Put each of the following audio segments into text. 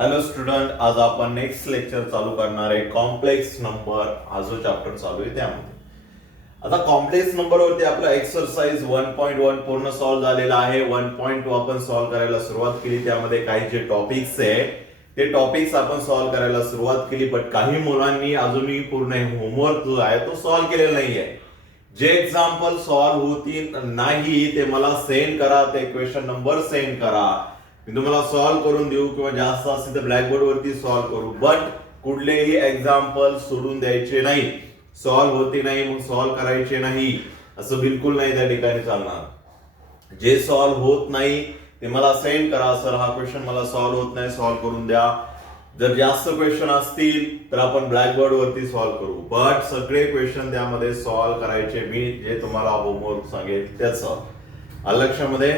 Hello student, आज आपण next lecture चालू करणार आहे कॉम्प्लेक्स नंबर हा जो चॅप्टर चालू आहे त्यामध्ये. आता कॉम्प्लेक्स नंबर वरती आपला एक्सरसाइज 1.1 पूर्ण सॉल्व्ह झालेला आहे. 1.2 आपण सॉल्व्ह करायला सुरुवात केली. त्यामध्ये काही जे टॉपिक्स आहे ते टॉपिक्स आपण सॉल्व्ह करायला सुरुवात केली, बट काही मुलांनी अजूनही पूर्ण होमवर्क जो आहे तो सॉल्व्ह केलेला नाहीये. जे एक्झाम्पल सॉल्व्ह होतील नाही ते मला सेंड करा, ते क्वेश्चन नंबर सेंड करा. मी तुम्हाला सॉल्व्ह करून देऊ किंवा जास्त असेल तर ब्लॅकबोर्ड वरती सॉल्व्ह करू, बट कुठलेही एक्झाम्पल सोडून द्यायचे नाही. सॉल्व्ह होते नाही मग सॉल्व्ह करायचे नाही असं बिलकुल नाही त्या ठिकाणी चालणार. जे सॉल्व्ह होत नाही ते मला सेंड करा, सर हा क्वेश्चन मला सॉल्व्ह होत नाही, सॉल्व्ह करून द्या. जर जास्त क्वेश्चन असतील तर आपण ब्लॅकबोर्ड वरती सॉल्व्ह करू, बट सगळे क्वेश्चन त्यामध्ये सॉल्व्ह करायचे मी जे तुम्हाला होमवर्क सांगेल त्याचं. लक्षामध्ये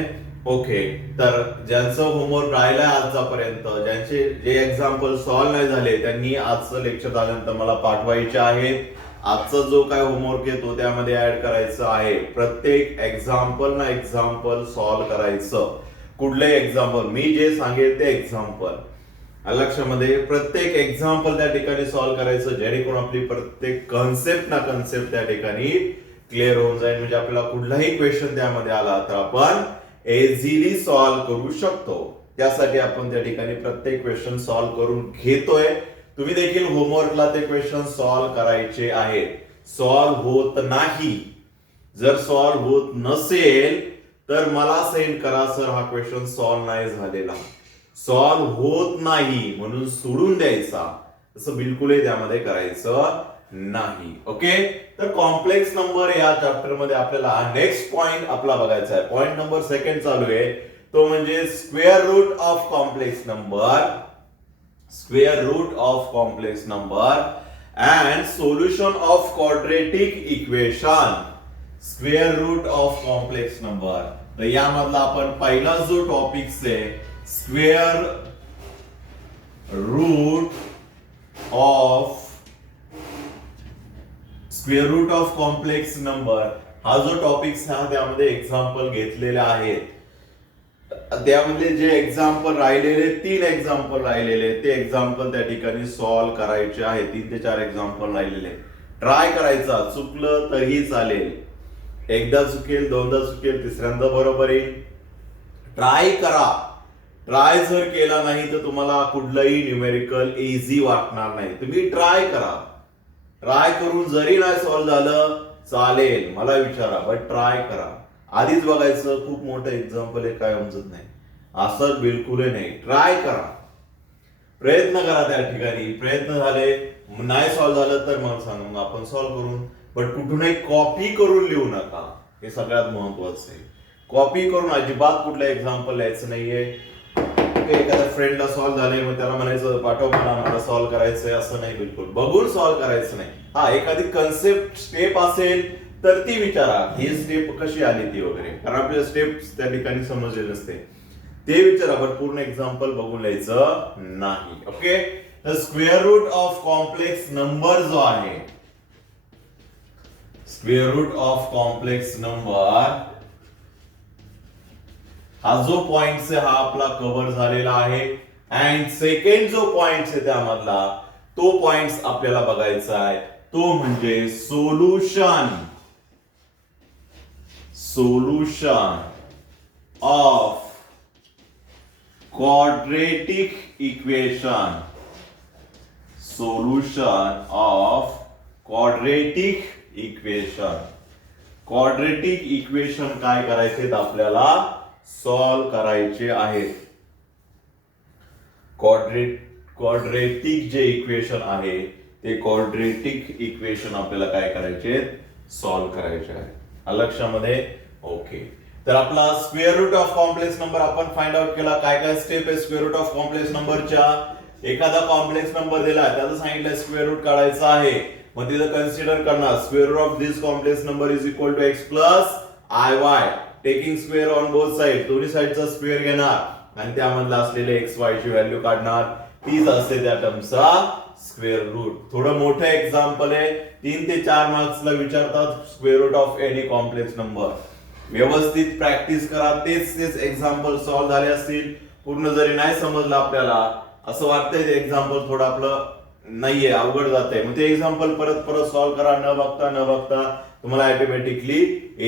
ओके. तर ज्यांचं होमवर्क राहिलंय आजपर्यंत, ज्यांचे जे एक्झाम्पल सॉल्व्ह नाही झाले त्यांनी आजचं लेक्चर झाल्यानंतर मला पाठवायचे आहेत. आजचा जो काय होमवर्क येतो त्यामध्ये ऍड करायचं आहे. प्रत्येक एक्झाम्पल ना एक्झाम्पल सॉल्व्ह करायचं. कुठले एक्झाम्पल मी जे सांगेल ते एक्झाम्पल लक्षामध्ये प्रत्येक एक्झाम्पल त्या ठिकाणी सॉल्व्ह करायचं, जेणेकरून आपली प्रत्येक कन्सेप्ट ना कन्सेप्ट त्या ठिकाणी क्लिअर होऊन जाईल. म्हणजे आपल्याला कुठलाही क्वेश्चन त्यामध्ये आला तर आपण इझिली सॉल्व्ह करू शकतो. त्यासाठी आपण त्या ठिकाणी प्रत्येक क्वेश्चन सॉल्व्ह करून घेतोय. तुम्ही देखील होमवर्कला ते क्वेश्चन सॉल्व्ह करायचे आहेत. सॉल्व्ह होत नाही, जर सॉल्व्ह होत नसेल तर मला सेंड करा, सर हा क्वेश्चन सॉल्व्ह नाही झालेला. सॉल्व्ह होत नाही म्हणून सोडून द्यायचा असं बिलकुलही त्यामध्ये करायचं नाही. ओके. तर कॉम्प्लेक्स नंबर या चॅप्टर मध्ये आपल्याला नेक्स्ट पॉइंट आपला बघायचा आहे. पॉइंट नंबर सेकंड चालू आहे तो म्हणजे square root of complex number. Square root of complex number and solution of quadratic equation. Square root of complex number. तर यामधला आपण पहिला जो टॉपिक आहे square root of complex number हा जो टॉपिक आहे त्यामध्ये एक्झाम्पल घेतलेले आहेत. त्यामध्ये जे एक्झाम्पल राहिलेले 3 एक्झाम्पल राहिलेले ते एक्झाम्पल त्या ठिकाणी सॉल्व्ह करायचे आहे. 3 ते 4 एक्झाम्पल राहिलेले ट्राय करायचा, चुकलं तरीही चालेल. एकदा चुकेल, दोनदा चुकेल, तिसऱ्यांदा बरोबर येईल. ट्राय करा. ट्राय जर केला नाही तर तुम्हाला कुठलंही न्यूमेरिकल इझी वाटणार नाही. तुम्ही ट्राय करा. ट्राय करून जरी नाही सॉल्व्ह झालं चालेल, मला विचारा, बट ट्राय करा. आधीच बघायचं खूप मोठं एक्झाम्पल आहे काय समजत नाही असं बिलकुलही नाही. ट्राय करा, प्रयत्न करा. त्या ठिकाणी प्रयत्न झाले नाही सॉल्व्ह झालं तर मग सांगा, मग आपण सॉल्व्ह करून. बट कुठूनही कॉपी करून लिहू नका, हे सगळ्यात महत्वाचं आहे. कॉपी करून अजिबात कुठलं एक्झाम्पल लिहायचं नाहीये. एखाद्या फ्रेंडला सॉल्व्ह झाले मग त्याला म्हणायचं पाठव मला सॉल्व्ह करायचंय असं नाही. बिलकुल बघून सॉल्व्ह करायचं नाही. हा एखादी कन्सेप्ट स्टेप असेल तर ती विचारा, ही स्टेप कशी आली ती वगैरे, कारण आपल्याला स्टेप त्या ठिकाणी समजले नसते ते विचारा, बट पूर्ण एक्झाम्पल बघून लिहायचं नाही. ओके. तर square root of complex number जो आहे, square root of complex number हा जो पॉइंट आहे हा आपला कव्हर झालेला आहे. अँड सेकंड जो पॉइंट आहे त्यामधला तो पॉइंट आपल्याला बघायचा आहे तो म्हणजे solution of quadratic equation. Solution of quadratic equation. Quadratic equation काय करायचे आपल्याला सॉल्व्ह करायचे आहेत. क्वाड्रेटिक जे इक्वेशन आहे ते क्वाड्रेटिक इक्वेशन आपल्याला काय करायचे सॉल्व्ह करायचे आहे. लक्षामध्ये ओके. तर आपला square root of complex number आपण फाइंड आउट केला. काय काय स्टेप आहे स्क्वेअर रूट ऑफ कॉम्प्लेक्स नंबरच्या. एखादा कॉम्प्लेक्स नंबर दिला त्याचं सांगितलं स्क्वेअर रूट काढायचा आहे, मग तिथं कन्सिडर करणार square root of this complex number is equal to x plus i y, taking square on both side. दोन्ही साइडचा स्क्वेअर घेणार आणि त्यामधला असलेले एक्स वाय ची व्हॅल्यू काढणार. तीच असते त्या टर्मचा स्क्वेअर रूट. थोडं मोठं एक्झाम्पल आहे, 3 ते 4 मार्क्सला विचारतात square root of any complex number. व्यवस्थित प्रॅक्टिस करा. तेच एक्झाम्पल सॉल्व्ह झाले असतील. पूर्ण जरी नाही समजलं आपल्याला असं वाटतंय ते एक्झाम्पल थोडं आपलं नाहीये, अवघड जातंय, मग ते एक्झाम्पल परत परत सॉल्व्ह करा, न बघता तुम्हाला ऑटोमॅटिकली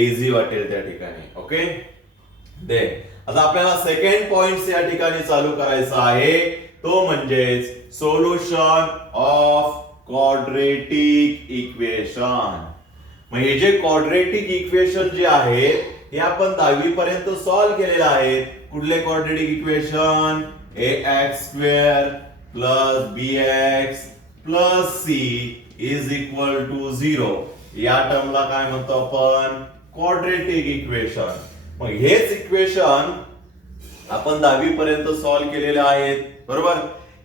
इझी वाटेल त्या ठिकाणी. ओके, दे आता आपल्याला सेकंड पॉइंट या ठिकाणी चालू करायचा आहे, तो म्हणजे सोल्युशन ऑफ क्वाड्रेटिक इक्वेशन. मग हे जे क्वाड्रेटिक इक्वेशन जे आहेत हे आपण 10वी पर्यंत सॉल्व्ह केलेले आहेत. कुठले quadratic equation? ax² plus bx plus c is equal to 0. या टर्मला काय म्हणतो आपण? Quadratic equation. मग हेच इक्वेशन आपण 10वी पर्यंत सॉल्व्ह केलेले आहेत, बरोबर.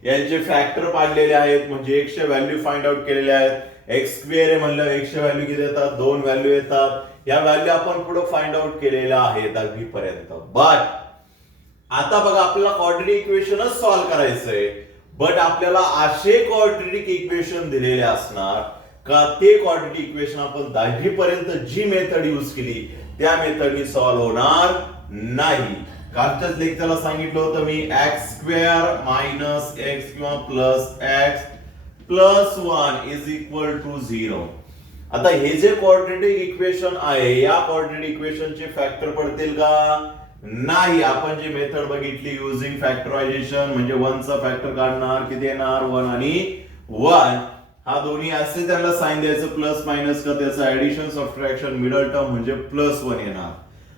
यांचे फॅक्टर पाडलेले आहेत, म्हणजे x चे व्हॅल्यू फाइंड आउट केलेले आहेत. x² आहे म्हणलं x चे व्हॅल्यू किती येतात? 2 व्हॅल्यू येतात. या व्हॅल्यू आपण पुढे फाइंड आउट केलेल्या आहेत 10वी पर्यंत. बट आता बघा, आपल्याला क्वाड्रेटिक इक्वेशनच सॉल्व्ह करायचंय, बट आपल्याला असे क्वाड्रेटिक इक्वेशन दिलेले असणार का ते क्वाड्रेटिक इक्वेशन आपण 10वी पर्यंत जी मेथड यूज केली त्या मेथडनी सॉल्व्ह होणार नाही. कालच्याच लेक्चरला सांगितलं होतं मी x² मायनस x किंवा plus x plus 1 is equal to 0. आता हे जे क्वाड्रेटिक इक्वेशन आहे, या क्वाड्रेटिक इक्वेशनचे फॅक्टर पडतील का? नाही. आपण जी मेथड बघितली युजिंग फॅक्टरायझेशन, म्हणजे 1 चा फॅक्टर काढणार, किती येणार? 1 आणि 1. हा दोन्ही असे त्यांना साइन द्यायचं, प्लस मायनस का त्याचं ऍडिशन सबट्रॅक्शन, मिडल टर्म म्हणजे प्लस 1 येणार.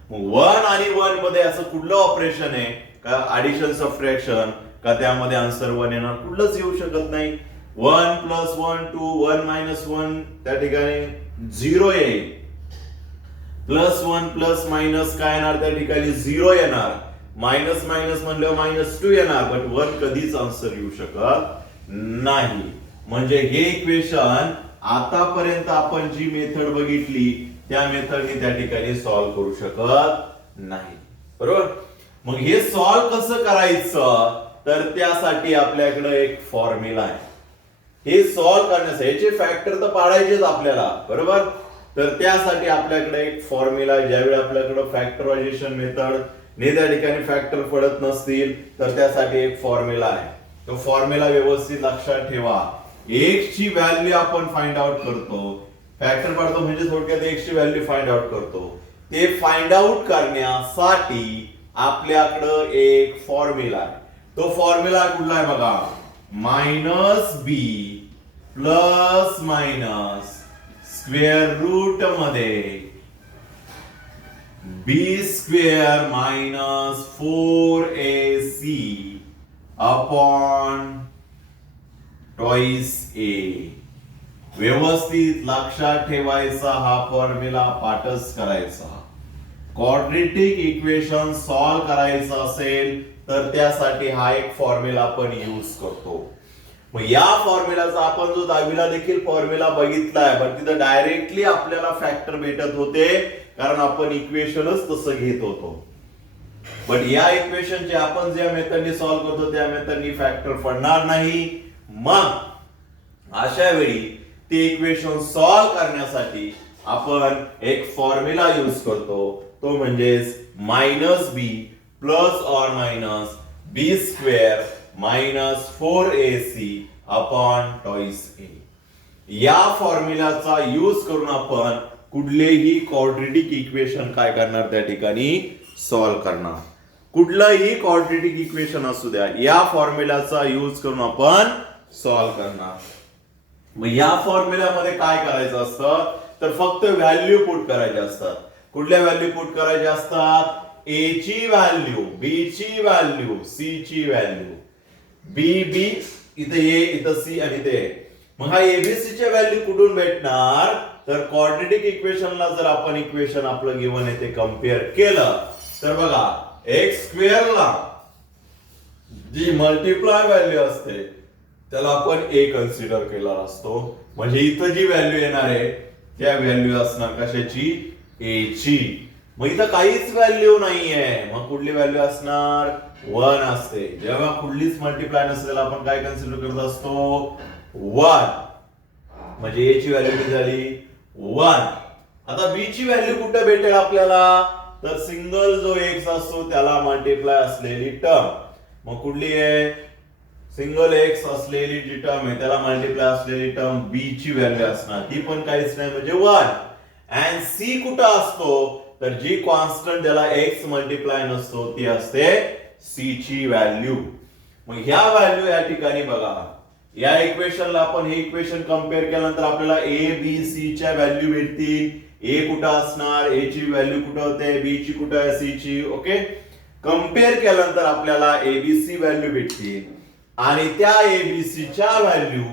मग 1 आणि 1 मध्ये असं कुठलं ऑपरेशन आहे का? ऍडिशन सबट्रॅक्शन का त्यामध्ये आन्सर 1 येणार? कुठलंच येऊ शकत नाही. 1 प्लस 1 2, 1 मायनस 1 त्या ठिकाणी 0 येईल. प्लस 1 प्लस मायनस काय येणार? त्या ठिकाणी 0 येणार. मायनस मायनस म्हणल्यावर -2 येणार, बट 1 कधीच आन्सर येऊ शकत नाही. म्हणजे हे इक्वेशन आतापर्यंत आपण जी मेथड बघितली त्या मेथडने त्या ठिकाणी सॉल्व्ह करू शकत नाही, बरोबर. मग हे सॉल्व्ह कसं करायचं? तर त्यासाठी आपल्याकडे एक फॉर्म्युला आहे. हे सॉल्व्ह करण्यासाठी याचे फॅक्टर तर पाडायचेच आपल्याला, बरोबर. तर त्यासाठी आपल्याकडे एक फॉर्म्युला आहे. ज्यावेळी आपल्याकडे फॅक्टरायझेशन मेथड ने त्या ठिकाणी फॅक्टर पडत नसतील तर त्यासाठी एक फॉर्म्युला आहे. तो फॉर्म्युला व्यवस्थित लक्षात ठेवा. x ची व्हॅल्यू आपण फाइंड आउट करतो, फॅक्टर पडतो म्हणजे थोडक्यात x ची व्हॅल्यू फाइंड आउट करतो. ते फाइंड आउट करण्यासाठी आपल्याकडे एक फॉर्म्युला आहे. तो फॉर्म्युला कुठला आहे बघा? -b plus minus square root मध्ये b² minus 4ac upon twice a. व्यवस्थित लक्षात ठेवायचा, हा फॉर्म्युला पाठच करायचा. क्वाड्रेटिक इक्वेशन सॉल्व्ह करायचं असेल तर त्यासाठी हा एक फॉर्म्युला आपण यूज करतो. मग या फॉर्म्युलाचा आपण जो 10वीला देखील फॉर्म्युला बघितलाय, पण तिथं डायरेक्टली आपल्याला फॅक्टर भेटत होते कारण आपण इक्वेशनच तसं घेत होतो. बट या इक्वेशनचे आपण ज्या मेथडने सॉल्व्ह करतो त्या मेथडनी फॅक्टर पडणार नाही. मग अशा वेळी ते इक्वेशन सॉल्व्ह करण्यासाठी आपण एक फॉर्म्युला यूज करतो, तो म्हणजे -b plus or minus b² minus 4ac upon twice a. या फॉर्म्युलाचा यूज करून आपण कुठलेही क्वाड्रेटिक इक्वेशन काय करणार? त्या ठिकाणी सॉल्व्ह करणार. कुठलंही क्वाड्रेटिक इक्वेशन असू द्या, या फॉर्म्युलाचा यूज करून आपण सॉल्व्ह करणार. मग या फॉर्म्युल्यामध्ये काय करायचं असतं? तर फक्त व्हॅल्यू पुट करायचे असतात. कुठल्या व्हॅल्यू पुट करायच्या असतात? a ची व्हॅल्यू, b ची व्हॅल्यू, c ची व्हॅल्यू. b इथे a, इथं c आणि ते. मग हा एबीसी च्या व्हॅल्यू कुठून भेटणार? तर क्वाड्रेटिक इक्वेशनला जर आपण इक्वेशन आपलं गिवन आहे ते कम्पेअर केलं तर बघा, x² ला जी मल्टिप्लाय व्हॅल्यू असते त्याला आपण a कन्सिडर केला असतो. म्हणजे इथं जी व्हॅल्यू येणार आहे त्या व्हॅल्यू असणार कशाची? a ची. मग इथं काहीच व्हॅल्यू नाहीये, मग कुठली व्हॅल्यू असणार? 1 असते. जेव्हा कुठलीच मल्टिप्लाय नसेल आपण काय कन्सिडर करत असतो? 1. म्हणजे a ची व्हॅल्यू किती झाली? 1. आता b ची व्हॅल्यू कुठे भेटेल आपल्याला? तर सिंगल जो x असतो त्याला मल्टिप्लाय असलेली टर्म. मग कुठली आहे? सिंगल एक्स असलेली जी टर्म आहे त्याला मल्टिप्लाय असलेली टर्म बी ची व्हॅल्यू असणार, ती पण काहीच नाही म्हणजे 1. अँड सी कुठं असतो, तर जी कॉन्स्टंट ज्याला एक्स मल्टिप्लाय नसतो ती असते सी ची व्हॅल्यू. मग ह्या व्हॅल्यू या ठिकाणी बघा, या इक्वेशनला आपण हे इक्वेशन कम्पेअर केल्यानंतर आपल्याला ए बी सी च्या व्हॅल्यू भेटतील. ए कुठं असणार, ए ची व्हॅल्यू कुठं होते, बी ची कुठं आहे, सी ची. ओके, कम्पेअर केल्यानंतर आपल्याला एबीसी व्हॅल्यू भेटतील आणि त्या एबीसी च्या व्हॅल्यू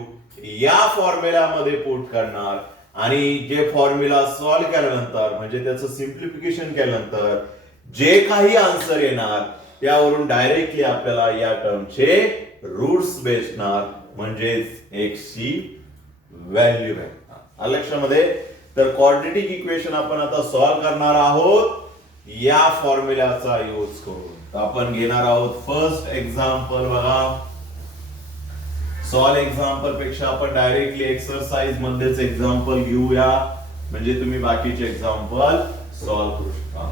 या फॉर्म्युल्यामध्ये पुट करणार आणि जे फॉर्म्युला सॉल्व्ह केल्यानंतर म्हणजे त्याचं सिंप्लिफिकेशन केल्यानंतर जे काही आन्सर येणार त्यावरून डायरेक्टली आपल्याला या टर्मचे रूट्स भेटणार म्हणजेच एक्स ची व्हॅल्यू भेटणार. लक्षामध्ये, तर क्वाड्रेटिक इक्वेशन आपण आता सॉल्व्ह करणार आहोत या फॉर्म्युल्याचा यूज करून. तर आपण घेणार आहोत फर्स्ट एक्झाम्पल. बघा, सॉल्व एक्झाम्पल पेक्षा आपण डायरेक्टली एक्सरसाइज मध्येच एक्झाम्पल घेऊया म्हणजे तुम्ही बाकीचे एक्झाम्पल सॉल्व्ह करू शकता.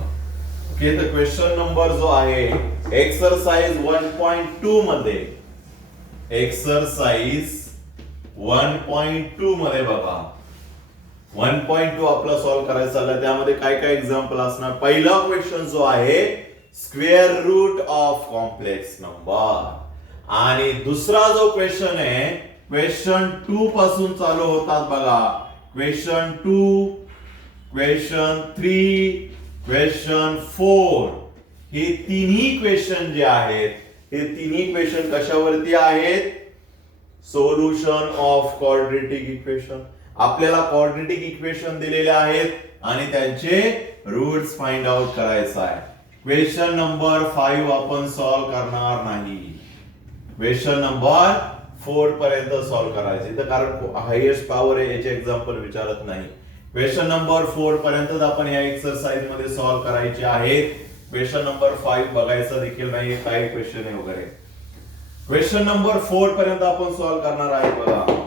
ओके, तर क्वेश्चन नंबर जो आहे एक्सरसाइज 1.2 मध्ये, एक्सरसाइज 1.2 मध्ये बघा 1.2 आपला सॉल्व्ह करायचा झाला. त्यामध्ये काय काय एक्झाम्पल असणार. पहिला क्वेश्चन जो आहे square root of complex number आणि दुसरा जो क्वेश्चन आहे क्वेश्चन 2 पासून चालू होतात बघा. क्वेश्चन 2, क्वेश्चन 3, क्वेश्चन 4 हे तिन्ही क्वेश्चन जे आहेत हे तिन्ही क्वेश्चन कशावरती आहेत, सोल्युशन ऑफ क्वाड्रेटिक इक्वेशन. आपल्याला क्वाड्रेटिक इक्वेशन दिलेले आहेत आणि त्यांचे रूट्स फाइंड आउट करायचा आहे. क्वेश्चन नंबर 5 आपण सॉल्व्ह करणार नाही, क्वेश्चन नंबर 4 पर्यंत सॉल्व्ह करायचे, तर कारण हायेस्ट पॉवर आहे याचे एक्झाम्पल विचारत नाही. क्वेश्चन नंबर 4 पर्यंत आपण या एक्सरसाइज मध्ये सॉल्व्ह करायचे आहेत. क्वेश्चन नंबर 5 बघायचा देखील नाही, काय क्वेश्चन आहे वगैरे. क्वेश्चन नंबर 4 पर्यंत आपण सॉल्व्ह करणार आहे. बघा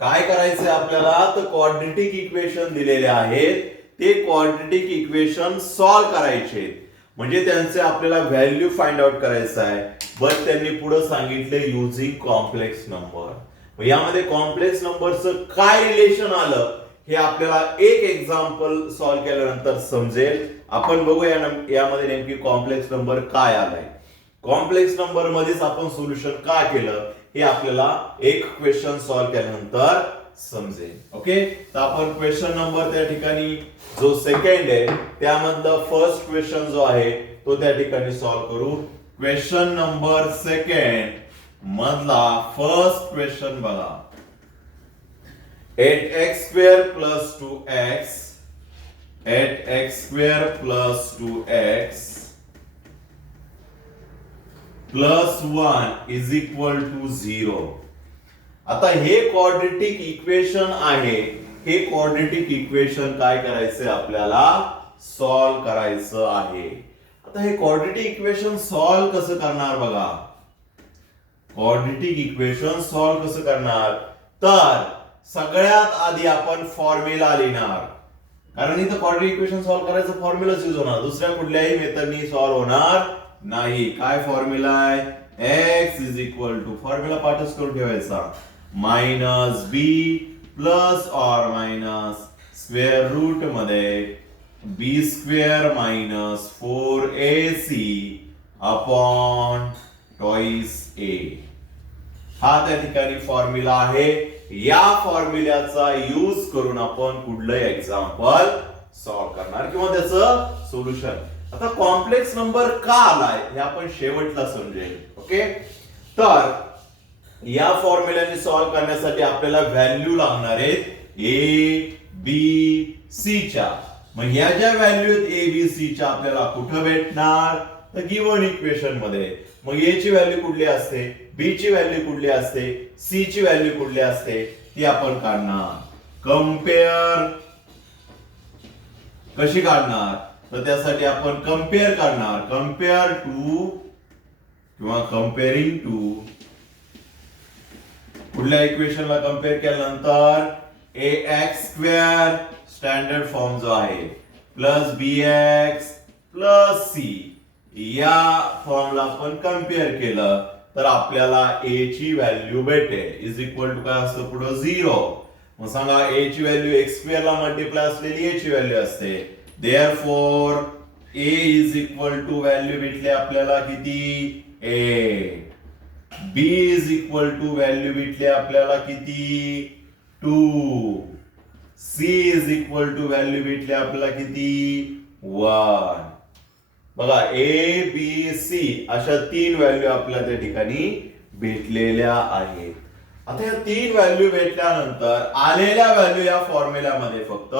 काय करायचंय आपल्याला, तर क्वाड्रेटिक इक्वेशन दिलेले आहेत ते क्वाड्रेटिक इक्वेशन सॉल्व्ह करायचे म्हणजे त्यांचे आपल्याला व्हॅल्यू फाइंड आउट करायचं आहे. बट त्यांनी पुढे सांगितले युजिंग कॉम्प्लेक्स नंबर. यामध्ये कॉम्प्लेक्स नंबरचं काय रिलेशन आलं हे आपल्याला एक एक्झाम्पल सॉल्व्ह केल्यानंतर समजेल. आपण बघूया यामध्ये नेमकी कॉम्प्लेक्स नंबर काय आलाय, कॉम्प्लेक्स नंबर मध्येच आपण सोल्युशन का केलं हे आपल्याला एक क्वेश्चन सॉल्व्ह केल्यानंतर समजेल. ओके, तर आपण क्वेश्चन नंबर त्या ठिकाणी जो सेकंड आहे त्यामधला फर्स्ट क्वेश्चन जो आहे तो त्या ठिकाणी सॉल्व्ह करू. क्वेश्चन नंबर सेकंड मधला फर्स्ट क्वेश्चन बघा. 8x² + 2x 8x² + 2x +1 = 0. आता हे क्वाड्रेटिक इक्वेशन आहे. हे क्वाड्रेटिक इक्वेशन काय करायचंय आपल्याला, सॉल्व्ह करायचं आहे. आता हे क्वाड्रेटिक इक्वेशन सॉल्व्ह कसं करणार बघा. क्वाड्रेटिक इक्वेशन सॉल्व्ह कसं करणार, तर सगळ्यात आधी आपण फॉर्म्युला लिहिणार. कारण इथं क्वाड्रेटिक इक्वेशन सॉल्व्ह करायचं फॉर्म्युलाच यूज होणार, दुसऱ्या कुठल्याही मेथडनी सॉल्व्ह होणार नाही. काय फॉर्म्युला आहे, x = फॉर्म्युला पाठच करून ठेवायचा -b ± स्क्वेअर रूट मध्ये b² - 4ac upon twice a. हा त्या ठिकाणी फॉर्म्युला आहे. या फॉर्म्युल्याचा यूज करून आपण कुठलंही एक्झाम्पल सॉल्व्ह करणार किंवा त्याचं सोल्युशन. आता कॉम्प्लेक्स नंबर का आलाय हे आपण शेवटला समजेल. ओके, तर या फॉर्म्युल्याने सॉल्व्ह करण्यासाठी आपल्याला व्हॅल्यू लागणार आहेत ए बी सी च्या. मग ह्या ज्या व्हॅल्यू आहेत ए बी सी च्या आपल्याला कुठं भेटणार, तर गिव्हन इक्वेशन मध्ये. मग ए ची व्हॅल्यू कुठली असते, बी ची व्हॅल्यू कुठली असते, सी ची व्हॅल्यू कुठली असते ती आपण काढणार. कम्पेअर कशी काढणार, तर त्यासाठी आपण कम्पेअर करणार. कम्पेअर टू किंवा कम्पेअरिंग टू कुठल्या इक्वेशनला कम्पेअर केल्यानंतर ax² स्टँडर्ड फॉर्म जो आहे +bx + c या फॉर्मला आपण कम्पेअर केलं तर आपल्याला ए ची व्हॅल्यू भेटेल इज इक्वल टू काय असतं पुढं 0. मग सांगा ए ची व्हॅल्यू एक्स स्क्वेअर ला मल्टिप्लाय असलेली ए ची व्हॅल्यू असते. Therefore a is equal to value भेटली आपल्याला किती 8. B is equal to value भेटली आपल्याला किती 2. C is equal to value भेटली आपल्याला किती 1. बघा ए बी सी अशा 3 व्हॅल्यू आपल्याला त्या ठिकाणी भेटलेल्या आहेत. आता या 3 व्हॅल्यू भेटल्यानंतर आलेल्या व्हॅल्यू या फॉर्म्युल्यामध्ये फक्त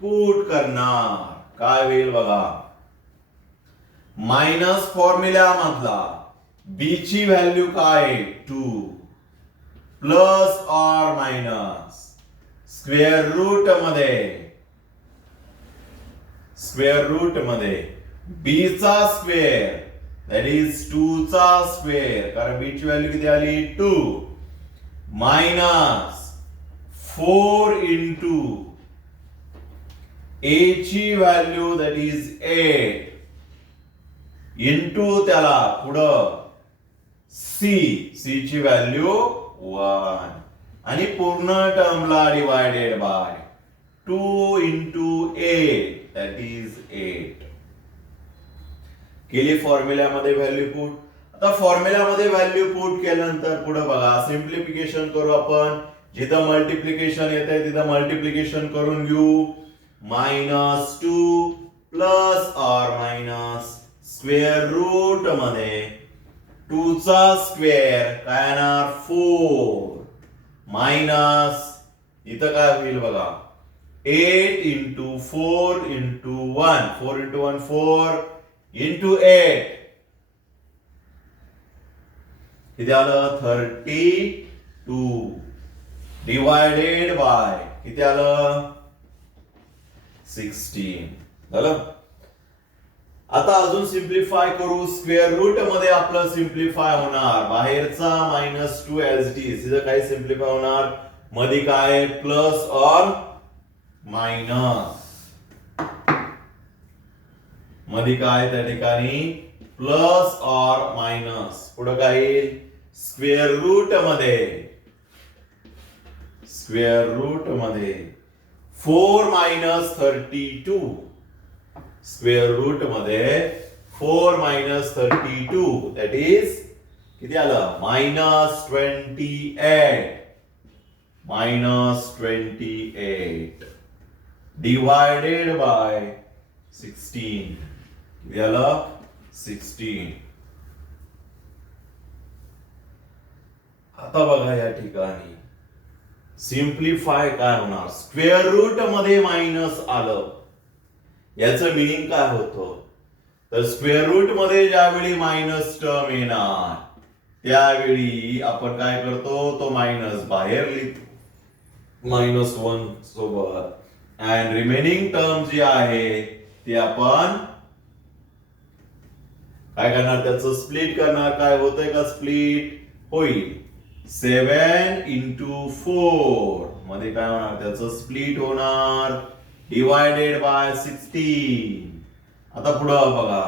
पुट करणार. काय होईल बघा मायनस फॉर्म्युला मधला बी ची व्हॅल्यू काय 2 plus or minus square root मध्ये बी चा स्क्वेअर दॅट इज 2 चा स्क्वेअर कारण बी ची व्हॅल्यू किती आली 2 मायनस 4 इंटू ए ची व्हॅल्यू दॅट इज 8 इंटू त्याला पुढं सी ची व्हॅल्यू 1 आणि पूर्ण टर्मला divided by 2 into 8 that is 8. केली फॉर्म्युल्यामध्ये व्हॅल्यू पुट. आता फॉर्म्युल्यामध्ये व्हॅल्यू पुट केल्यानंतर पुढे बघा सिंप्लिफिकेशन करू आपण. जिथं मल्टिप्लिकेशन येत आहे तिथं मल्टिप्लिकेशन करून घेऊ. -2 plus or minus square root मध्ये 2 चा स्क्वेअर काय येणार 4 मायनस इथं काय होईल बघा 8 इंटू 4 इंटू 1 4 इंटू 1 4 इंटू 8 किती आलं 32 डिवायडेड बाय किती आलं 16 झालं. आता अजून सिम्प्लिफाय करू. स्क्वेअर रूट मध्ये आपलं सिम्प्लिफाय होणार बाहेरचा -2 एज इट इज. इथं काय सिम्प्लिफाय होणार मध्ये काय प्लस ऑर मायनस मध्ये काय त्या ठिकाणी प्लस ऑर मायनस पुढे काय येईल स्क्वेअर रूट मध्ये 4 मायनस 32 स्क्वेअर रूट मध्ये 4 मायनस 32 दॅट इज किती आलं -28 डिवायडेड बाय 16 किती आलं 16. आता बघा या ठिकाणी सिम्प्लिफाय काय होणार स्क्वेअर रूट मध्ये मायनस आलं याचं मिनिंग काय होतं तर स्क्वेअर रूट मध्ये ज्यावेळी मायनस टर्म येणार त्यावेळी आपण काय करतो तो मायनस बाहेर लिहितो -1 सोबत अँड रिमेनिंग टर्म जी आहे ती आपण काय करणार त्याचं स्प्लिट करणार. काय होतंय का स्प्लिट होईल 7 इंटू 4 मध्ये काय होणार त्याचं स्प्लिट होणार डिवायडेड बाय 16. आता पुढं बघा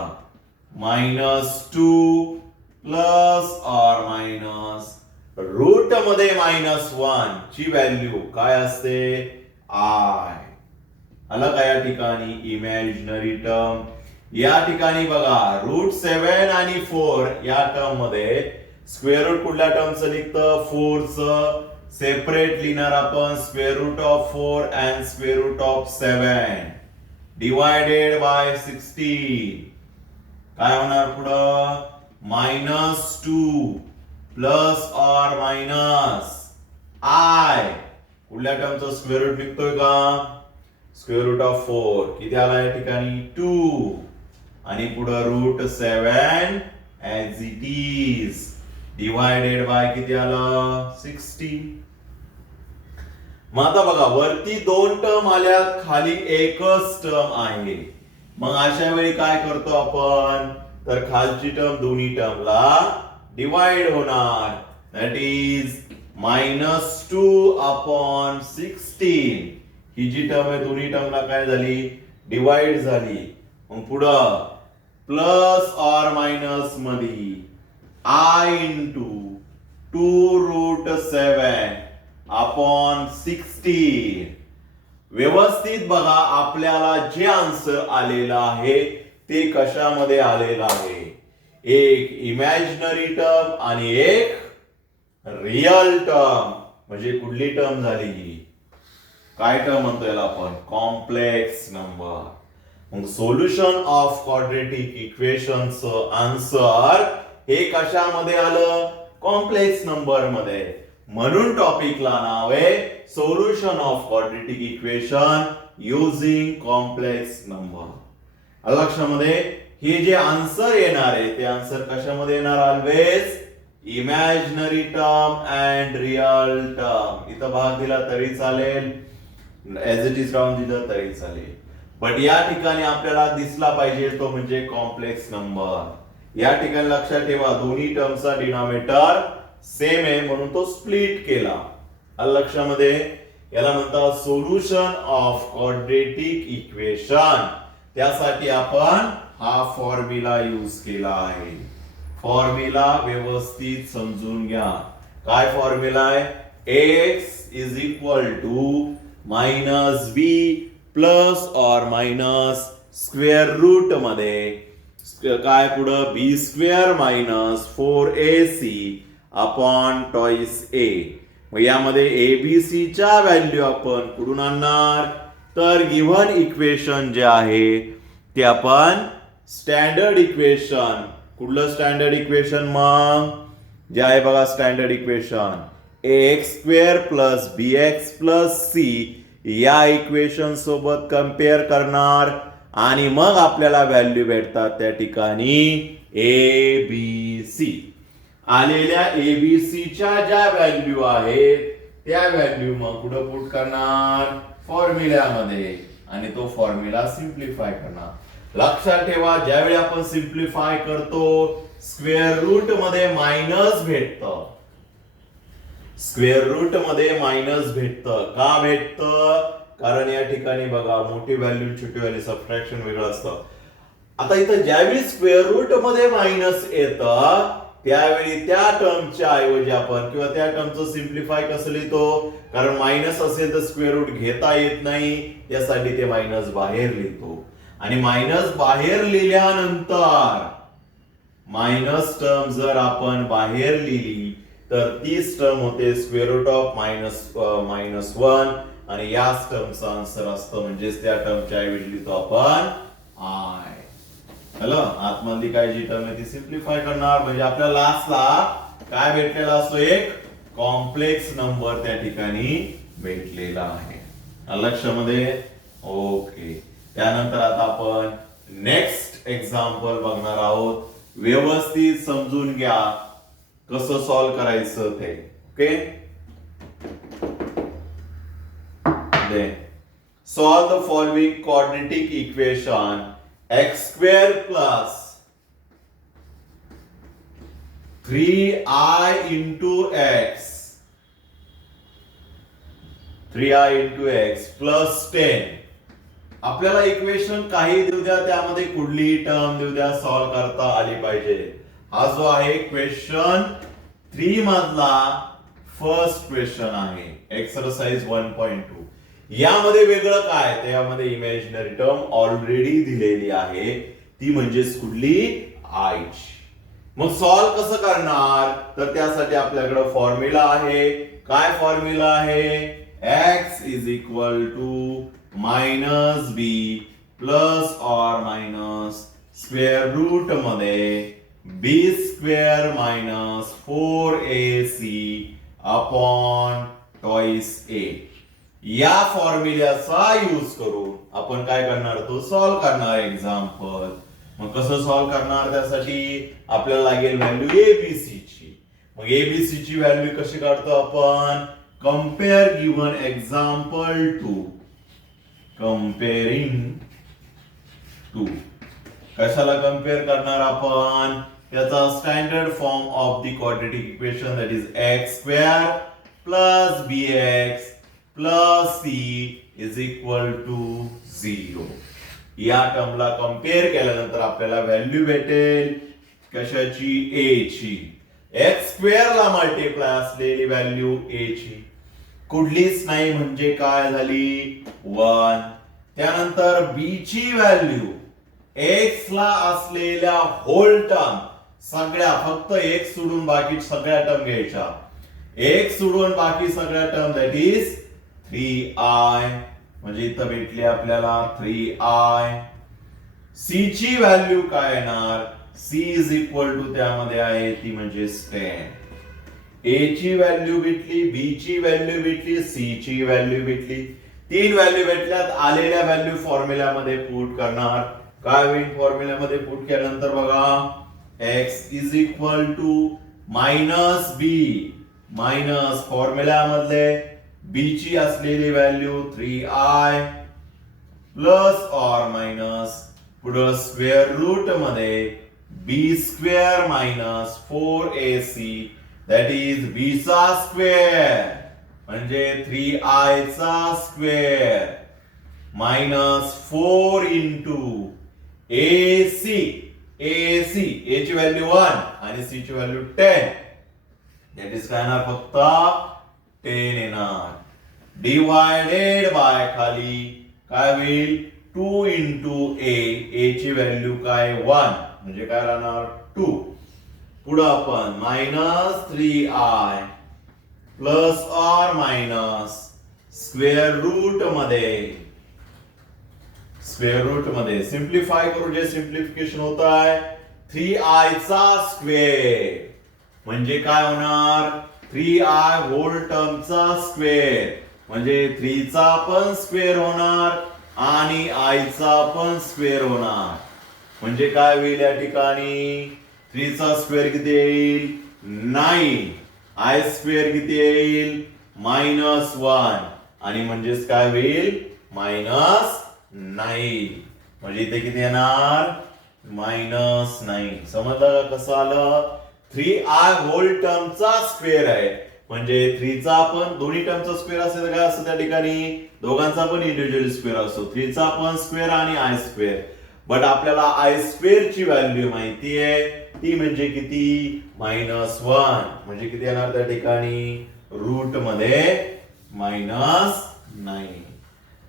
-2 प्लस ऑर मायनस रूट मध्ये -1 ची व्हॅल्यू काय असते आय. आला का या ठिकाणी इमॅजिनरी टर्म. या ठिकाणी बघा √7 आणि 4 या टर्म मध्ये स्क्वेअर रूट कुठल्या टर्मचं लिहितं 4 चं सेपरेट लिहिणार आपण square root of 4 and square root of 7 divided by 16 काय होणार पुढं -2 प्लस ऑर मायनस आय कुठल्या टर्मचं स्क्वेअर रूट लिखतोय का स्क्वेअर रूट ऑफ 4 किती आला या ठिकाणी 2 आणि पुढं √7 as it is divided by किती आलं 16. मग आता बघा वरती 2 टर्म आल्या खाली एकच टर्म आहे. मग अशा वेळी काय करतो आपण तर खालची टर्म दोन्ही टर्मला डिवाइड होणार दॅट इज -2 अपॉन 16 ही जी टर्म आहे दोन्ही टर्मला काय झाली डिवाइड झाली. मग पुढं प्लस ऑर मायनस मध्ये I into 2√7 अपॉन 16. व्यवस्थित बघा आपल्याला जे आन्सर आलेलं आहे ते कशामध्ये आलेलं आहे. एक इमॅजिनरी टर्म आणि एक रिअल टर्म. म्हणजे कुठली टर्म झाली, काय टर्म म्हणतो याला आपण, कॉम्प्लेक्स नंबर. मग सोल्युशन ऑफ क्वाड्रेटिक इक्वेशनचं आन्सर हे कशामध्ये आलं, कॉम्प्लेक्स नंबर मध्ये. म्हणून टॉपिकला नाव आहे solution of quadratic equation using complex number. लक्षामध्ये हे जे आन्सर येणार आहे ते आन्सर कशामध्ये येणार, always imaginary term and real term. इथं भाग दिला तरी चालेल, एज इट इज राहून दिलं तरी चालेल, बट या ठिकाणी आपल्याला दिसला पाहिजे तो म्हणजे कॉम्प्लेक्स नंबर. या ठिकाणी लक्षात ठेवा दोन्ही टर्मचा डिनॉमिनेटर सेम आहे म्हणून तो स्प्लिट केला. लक्षामध्ये याला म्हणतात सोल्युशन ऑफ क्वाड्रेटिक इक्वेशन. त्यासाठी आपण हा फॉर्म्युला यूज केला आहे. फॉर्म्युला व्यवस्थित समजून घ्या. काय फॉर्म्युला आहे, x is equal to minus b plus or minus square root मध्ये काय पुढं b square minus 4ac upon twice a. मग यामध्ये एबीसी च्या व्हॅल्यू आपण कुठून आणणार, तर गिव्हन इक्वेशन जे आहे ते आपण स्टँडर्ड इक्वेशन. कुठलं स्टँडर्ड इक्वेशन, मग जे आहे बघा standard equation x square plus b x plus c या इक्वेशन सोबत कम्पेअर करणार आणि मग आपल्याला व्हॅल्यू भेटतात त्या ठिकाणी ए बी सी. आलेल्या एबीसी च्या ज्या व्हॅल्यू आहेत त्या व्हॅल्यू मग कुठं पुट करणार, फॉर्म्युल्यामध्ये, आणि तो फॉर्म्युला सिम्प्लिफाय करणार. लक्षात ठेवा ज्यावेळी आपण सिम्प्लिफाय करतो स्क्वेअर रूट मध्ये मायनस भेटतं. स्क्वेअर रूट मध्ये मायनस भेटतं. का भेटतं, कारण या ठिकाणी बघा मोठी व्हॅल्यू छोटी व्हॅल्यू सबट्रॅक्शन वेगळं असतं. आता इथं ज्यावेळी स्क्वेअर रूट मध्ये मायनस येतं त्यावेळी त्या टर्मच्या ऐवजी आपण किंवा त्या टर्मचं सिम्प्लिफाय कसं लिहितो, कारण मायनस असेल तर स्क्वेअर रूट घेता येत नाही, त्यासाठी ते मायनस बाहेर लिहितो. आणि मायनस बाहेर लिहिल्यानंतर मायनस टर्म जर आपण बाहेर लिहिली तर तीच टर्म होते स्क्वेअर रूट ऑफ -1 आणि याच टर्मचा आन्सर असतं. म्हणजेच त्या टर्मच्या ऐवजी लिहितो आपण आय. हॅलो, आतमधली काय जी टर्म आहे ती सिम्प्लिफाय करणार. म्हणजे आपल्या लास्टला काय भेटलेला असतो, एक कॉम्प्लेक्स नंबर त्या ठिकाणी भेटलेला आहे. लक्षामध्ये, ओके. त्यानंतर आता आपण नेक्स्ट एक्झाम्पल बघणार आहोत. व्यवस्थित समजून घ्या कसं सॉल्व करायचं ते. Okay, solve the following quadratic equation x square plus 3i into x 3i into x plus 10. आपल्याला इक्वेशन काही देऊ द्या, त्यामध्ये कुठलीही टर्म देऊ द्या, सॉल्व करता आली पाहिजे. हा जो आहे क्वेश्चन 3 मधला फर्स्ट क्वेश्चन आहे, एक्सरसाइज 1.2. यामध्ये वेगळं काय, त्यामध्ये इमॅजिनरी टर्म ऑलरेडी दिलेली आहे, ती म्हणजेच कुठली, आयची. मग सॉल्व कसं करणार, तर त्यासाठी आपल्याकडे फॉर्म्युला आहे. काय फॉर्म्युला आहे, x is equal to minus b plus or minus square root मध्ये b square minus 4ac upon twice a. या फॉर्म्युल्याचा यूज करून आपण काय करणार, तो सॉल्व करणार एक्झाम्पल. मग कसं सॉल्व करणार, त्यासाठी आपल्याला लागेल व्हॅल्यू एबीसी ची. मग एबीसी ची व्हॅल्यू कशी काढतो आपण, compare given example to, comparing to. कशाला कंपेअर करणार आपण, त्याचा standard form of the quadratic equation, that is x square plus bx plus c is equal to 0. या टर्मला कंपेअर केल्यानंतर आपल्याला व्हॅल्यू भेटेल कशाची? ए ची. एक्स स्क्वेअर ला मल्टिप्लाय असलेली व्हॅल्यू ए ची. कुठलीच नाही म्हणजे काय झाली? 1. त्यानंतर बी ची व्हॅल्यू एक्स ला असलेल्या होल टर्म सगळ्या, फक्त एक सोडून बाकी सगळ्या टर्म घ्यायच्या. एक सोडून बाकी सगळ्या टर्म दॅट इज 3i. म्हणजे इथं भेटली आपल्याला 3i. सी ची व्हॅल्यू काय येणार? सी इज इक्वल टू त्यामध्ये आहे ती म्हणजे 10. ए ची व्हॅल्यू भेटली, बी ची व्हॅल्यू भेटली, सी ची व्हॅल्यू भेटली. 3 व्हॅल्यू भेटल्यात. आलेल्या व्हॅल्यू फॉर्म्युल्यामध्ये पुट करणार. काय होईल फॉर्म्युल्यामध्ये पुट केल्यानंतर बघा, x is equal to minus b minus फॉर्म्युल्यामधले बी ची असलेली value 3i plus or minus पुढं स्क्वेअर रूट मध्ये b square minus 4ac that is b चा स्क्वेअर म्हणजे 3i चा square minus 4 into ac. ac a ची व्हॅल्यू 1 आणि c ची व्हॅल्यू 10. दॅट इज काय येणार? फक्त 10 येणार. डिवायडेड बाय खाली काय होईल? 2 इंटू a ची व्हॅल्यू काय? 1 म्हणजे काय राहणार? 2. पुढं आपण minus 3i plus or minus square root मध्ये सिंप्लिफाय करू. जे सिंप्लिफिकेशन होत आहे 3i चा स्क्वेअर म्हणजे काय होणार? 3i होल टर्मचा स्क्वेअर म्हणजे 3 चा पण स्क्वेअर होणार आणि i चा पण स्क्वेअर होणार. म्हणजे काय होईल या ठिकाणी? 3 चा स्क्वेअर किती येईल? 9. i स्क्वेअर किती येईल? -1 आणि म्हणजेच काय होईल? -9. म्हणजे इथे किती येणार? -9. समजलं का कसं आलं? 3i होल टर्मचा स्क्वेअर आहे म्हणजे 3 चा पण दोन्ही टर्मचा स्क्वेअर असेल काय असतं त्या ठिकाणी? दोघांचा पण इंडिव्हिज्युअल स्क्वेअर असतो. 3 चा पण स्क्वेअर आणि i स्क्वेअर. बट आपल्याला i स्क्वेअर ची व्हॅल्यू माहिती आहे, ती म्हणजे किती? -1. म्हणजे किती येणार त्या ठिकाणी? रूट मध्ये -9.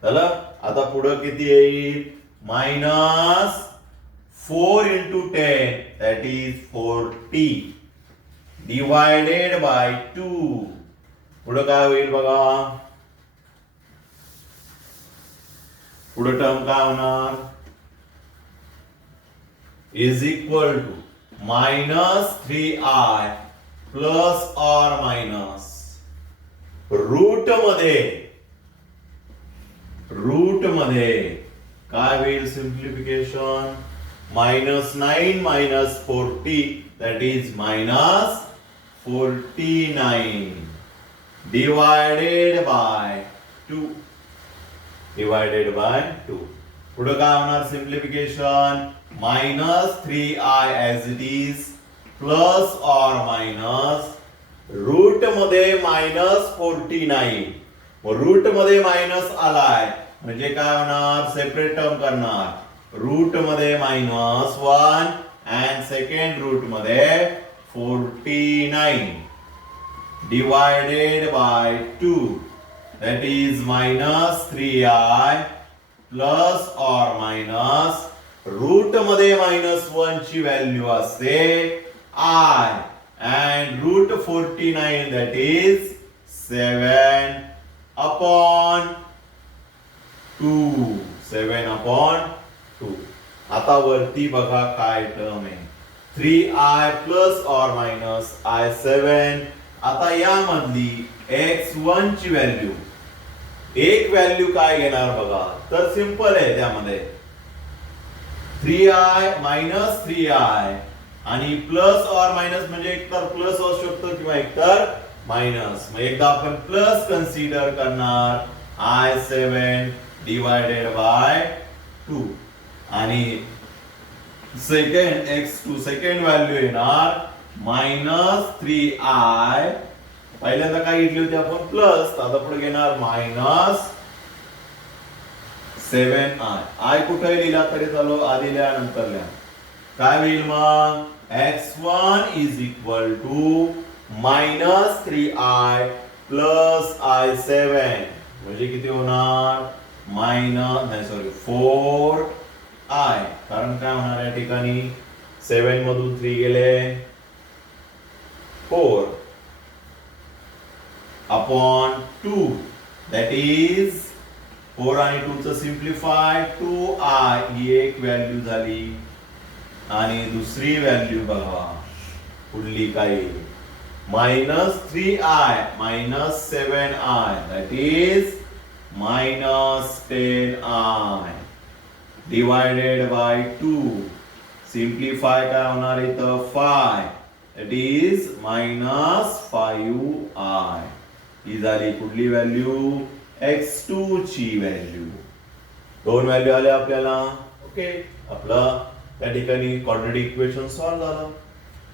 चला आता पुढे किती येईल? -4 into 10 that is 40 divided by 2. पुढे काय होईल बघा? पुढे टर्म काय होणार? Is equal to -3i plus or minus root मध्ये काय होईल? सिंप्लिफिकेशन -9 minus 40 that is -49 divided by 2. पुढे काय होणार? Simplification -3i as it is plus or minus root मध्ये -49. रूट मध्ये मायनस आलाय म्हणजे काय होणार? सेपरेट टर्म करणार. रूट मध्ये -1 अँड सेकंड रूट मध्ये 49 divided by 2 that is -3i plus or minus root मध्ये -1 ची व्हॅल्यू असते i and root 49 that is 7/2. आता वरती बघा काय टर्म आहे? 3i plus or minus i7. आता यामधली x1 ची व्हॅल्यू एक व्हॅल्यू काय घेणार बघा? तर सिंपल आहे त्यामध्ये 3i -3i आणि प्लस ऑर मायनस म्हणजे एकतर प्लस असू शकतो किंवा एकतर मायनस. मग एकदा आपण प्लस कन्सिडर करणार i7 डिवायडेड बाय 2 आणि सेकंड x2 सेकंड व्हॅल्यू येणार -3i. पहिल्यांदा काय घेतली होती आपण? प्लस. आता पुढे घेणार -7i. i कुठे लिहिला तरी चालू, आधी लिहा नंतर लिहा. काय होईल मग? x1 is equal to -3i plus i7 म्हणजे किती होणार नाही 4i, कारण काय होणार या ठिकाणी 7 मधून 3 गेले 4 अपॉन 2 दॅट इज 4 आणि 2 च सिम्प्लिफाय 2i ही एक व्हॅल्यू झाली आणि दुसरी व्हॅल्यू बघा पुढली काय -3i -7i that is -10i divided by 2 simplify काय होणार इथं 5 that is -5i ही झाली कुठली व्हॅल्यू x2 ची व्हॅल्यू. दोन व्हॅल्यू आल्या आपल्याला. ओके, आपला त्या ठिकाणी क्वाड्रॅटिक इक्वेशन सॉल्व्ह झालं.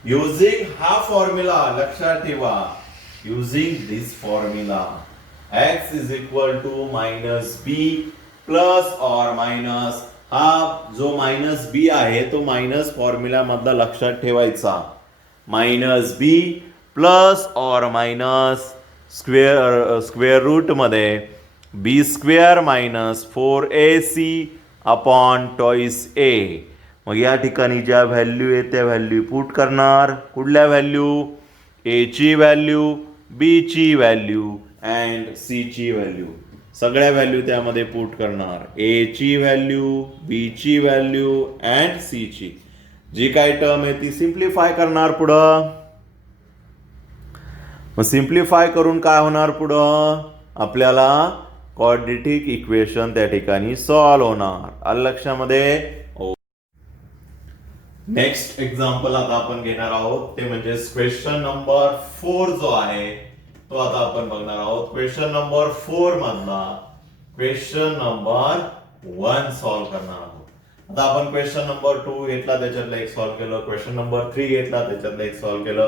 युझिंग हा फॉर्म्युला लक्षात ठेवा. Using this formula x is equal to -b plus or minus, हा जो -b आहे तो मायनस फॉर्म्युला मधला लक्षात ठेवायचा. -b plus or minus square root मध्ये b² - 4ac upon toys a. मग या ठिकाणी ज्या व्हॅल्यू आहे त्या व्हॅल्यू पुट करणार. कुठल्या व्हॅल्यू? a ची व्हॅल्यू, b ची व्हॅल्यू अँड c ची व्हॅल्यू. सगळ्या व्हॅल्यू त्यामध्ये पुट करणार. a ची व्हॅल्यू, b ची व्हॅल्यू अँड c ची. जी काय टर्म आहे ती सिम्प्लिफाय करणार पुढं. मग सिम्प्लिफाय करून काय होणार पुढं? आपल्याला क्वाड्रॅटिक इक्वेशन त्या ठिकाणी सॉल्व्ह होणार. आलं लक्षामध्ये? नेक्स्ट एक्झाम्पल आता आपण घेणार आहोत ते म्हणजे क्वेश्चन नंबर 4 जो आहे तो आता आपण बघणार आहोत. क्वेश्चन नंबर 4 मधला क्वेश्चन नंबर 1 सॉल्व्ह करणार आहोत. आता आपण क्वेश्चन नंबर 2 घेतला त्याच्यातलं एक सॉल्व्ह केलं. क्वेश्चन नंबर 3 घेतला त्याच्यातलं एक सॉल्व्ह केलं.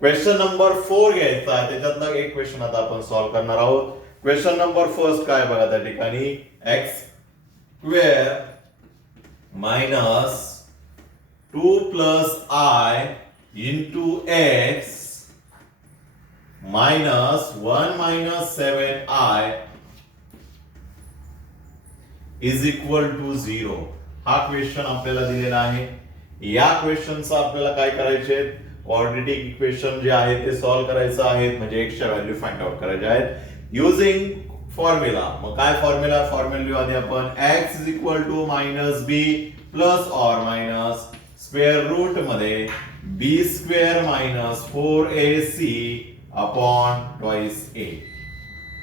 क्वेश्चन नंबर 4 घ्यायचा आहे त्याच्यातलं एक क्वेश्चन आता आपण सॉल्व्ह करणार आहोत. क्वेश्चन नंबर फर्स्ट काय बघा त्या ठिकाणी x² minus 2 plus I into x minus 1 minus 7i is equal to 0. हा क्वेश्चन आपल्याला दिलेला आहे. या क्वेश्चनचा आपल्याला काय करायचे? क्वाड्रॅटिक इक्वेशन जे आहे ते सॉल्व्ह करायचं आहे, म्हणजे x च्या व्हॅल्यू फाइंड आउट करायच्या आहेत युजिंग फॉर्म्युला. मग काय फॉर्म्युला? फॉर्म्युला आधी आपण x is equal to -b plus or minus square root मध्ये b² - 4ac upon twice a.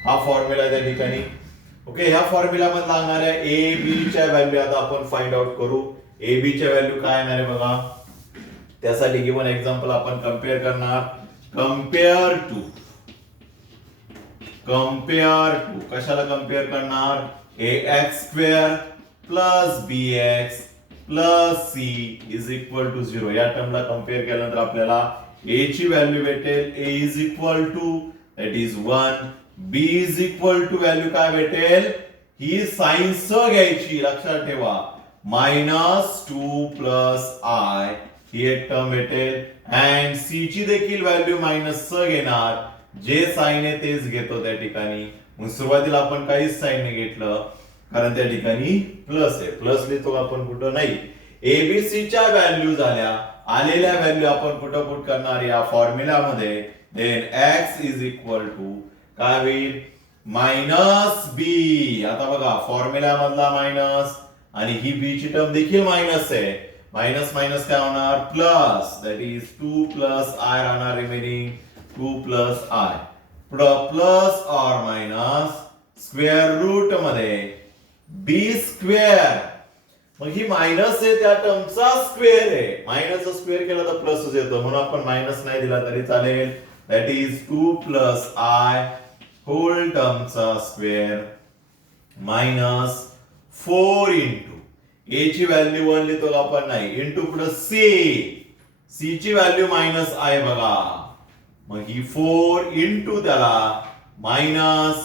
हा फॉर्म्युला त्या ठिकाणी. ओके, ह्या फॉर्म्युला मध्ये लागणाऱ्या a b च्या व्हॅल्यू आता आपण फाइंड आउट करू. a b च्या व्हॅल्यू काय येणार आहे बघा. त्यासाठी गिवन एक्झाम्पल आपण कम्पेअर करणार. कम्पेअर टू कशाला कम्पेअर करणार? ax² plus bx plus c is equal to 0. या टर्मला कम्पेअर केल्यानंतर आपल्याला a ची व्हॅल्यू भेटेल a is equal to that is 1. b is equal to value काय भेटेल? ही साइन स घ्यायची लक्षात ठेवा. -2 प्लस i ही एक टर्म भेटेल अँड c ची देखील व्हॅल्यू -स घेणार. जे साइन आहे तेच घेतो त्या ठिकाणी. मग सुरुवातीला आपण काहीच साइन नाही घेतलं कारण त्या ठिकाणी प्लस आहे. प्लस लिहितो आपण कुठं नाही. एबीसी च्या व्हॅल्यू झाल्या. आलेल्या व्हॅल्यू आपण कुठं पुट करणार या फॉर्म्युला मध्ये. Then x is equal to काय होईल? -b. आता बघा फॉर्म्युला मधला मायनस आणि ही b ची टर्म देखील मायनस आहे. मायनस मायनस काय होणार? Plus. That is 2 plus i राहणार रिमेनिंग 2 प्लस i. पुढं plus or minus square root मध्ये b². मग ही मायनस आहे त्या टर्मचा स्क्वेअर आहे. मायनसचा स्क्वेअर केला तर प्लसच येतो म्हणून आपण मायनस नाही दिला तरी चालेल. That is 2 plus i whole टर्मचा स्क्वेअर मायनस 4 इंटू a ची व्हॅल्यू 1 लिहितो आपण नाही. इंटू पुढे c ची व्हॅल्यू -i बघा. मग ही 4 इंटू त्याला मायनस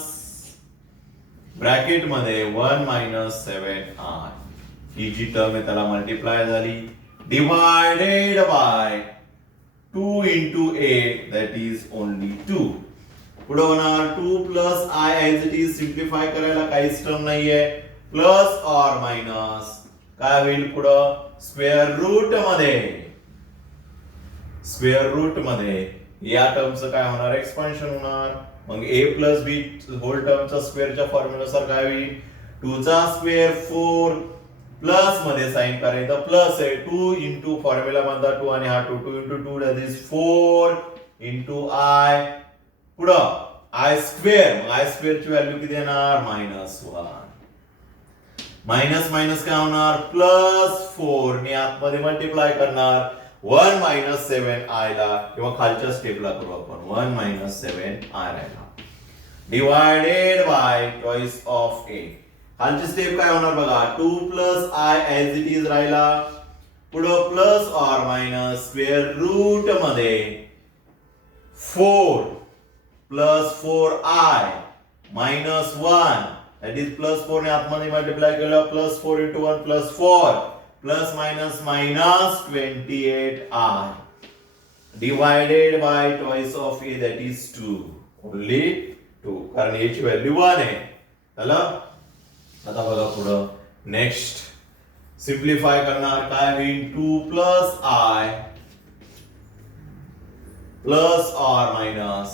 ब्रॅकेट मध्ये 1 - 7i. ही जी टर्म आहे त्याला मल्टिप्लाय झाली. divided by 2 into a, that is only 2. पुढे होणार 2 plus I as it is, simplify करायला काहीच टर्म नाहीये, प्लस और मायनस काय होईल पुढं स्क्वेअर रूट मध्ये या टर्मचं काय होणार एक्सपान्शन होणार. मग a प्लस बी होल टर्मच्या स्क्वेअरच्या फॉर्म्युलानुसार काय होईल 2 चा स्क्वेअर 4 प्लस मध्ये साइन करायचं प्लस आहे 2 इंटू फॉर्म्युला मधला 2 आणि हा 2 into 2 that is 4 into I पुढं आय स्क्वेअर, मग आय स्क्वेअर ची व्हॅल्यू किती येणार -1. मायनस मायनस काय होणार +4 ने आतमध्ये मल्टिप्लाय करणार 1 - 7i ला किंवा खालच्या स्टेपला करू आपण 1 - 7i राहिला divided by choice of a. खालची स्टेप काय होणार बघा 2 + I as it is राहिला पुढं plus or minus square root मध्ये 4 plus 4i minus 1 that is plus 4 ने आतमध्ये मल्टिप्लाय केलं plus 4 into 1 plus 4 plus minus minus 28i divided by choice of a that is 2 only 2 कारण a ची value 1 आहे. चला आता बघा पुढं नेक्स्ट सिम्प्लिफाय करणार काय होईल 2 + I plus or minus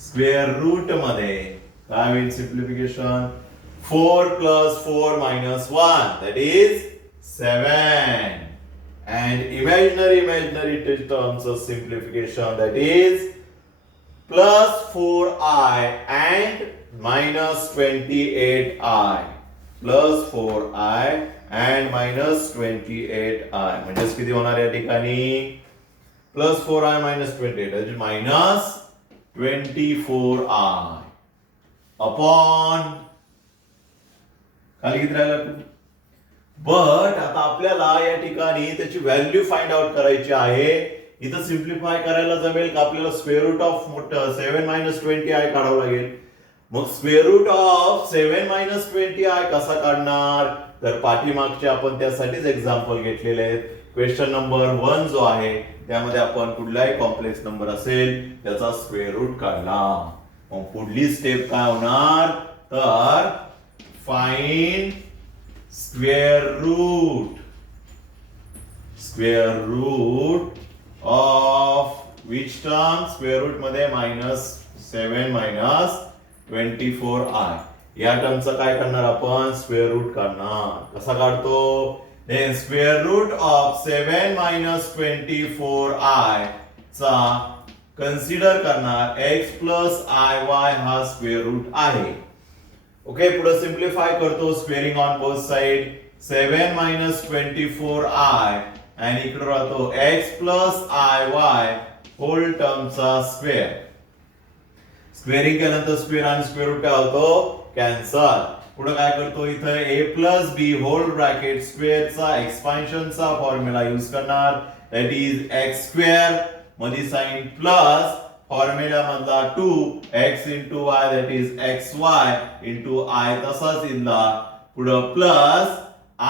square root मध्ये काय होईल simplification 4 + 4 - 1 that is 7 and imaginary terms of simplification that is plus 4i and minus 28i plus 4i and minus 28i म्हणजे किती होणार या ठिकाणी plus 4i minus 28 म्हणजे minus 24i upon खाली किती राहिला 2. बट आता आपल्याला या ठिकाणी त्याची व्हॅल्यू फाइंड आउट करायची आहे. इथं सिम्प्लिफाय करायला जमेल का आपल्याला स्क्वेअर रूट ऑफ 7 - 20i काढावं लागेल. मग स्क्वेअर रूट ऑफ 7 - 20i कसा काढणार तर पाठीमागचे आपण त्यासाठीच एक्झाम्पल घेतलेले आहेत. क्वेश्चन नंबर 1 जो आहे त्यामध्ये आपण कुठलाही कॉम्प्लेक्स नंबर असेल त्याचा स्क्वेअर रूट काढला. मग पुढली स्टेप काय होणार तर find square root of which term square root मध्ये -7 - 24i या टर्मचं काय करणार आपण स्क्वेअर रूट काढणार. कसा काढतो then square root of 7 - 24i चा कन्सिडर करणार x + iy हा स्क्वेअर रूट आहे. ओके पुढे सिम्प्लिफाय करतो squaring on both side 7 - 24i आणि इकडे राहतो x + iy होल टर्मचा स्क्वेअर. स्क्वेअरिंग केल्यानंतर स्क्वेअर आणि स्क्वेअर रूट काय होतो कॅन्सल. पुढे काय करतो इथे a + b whole bracket square चा एक्सपान्शन चा फॉर्म्युला यूज करणार दॅट इज x² मध्ये साइन प्लस फॉर्म्युला मधला 2x * y that is xy * I तसाच इथला पुढे प्लस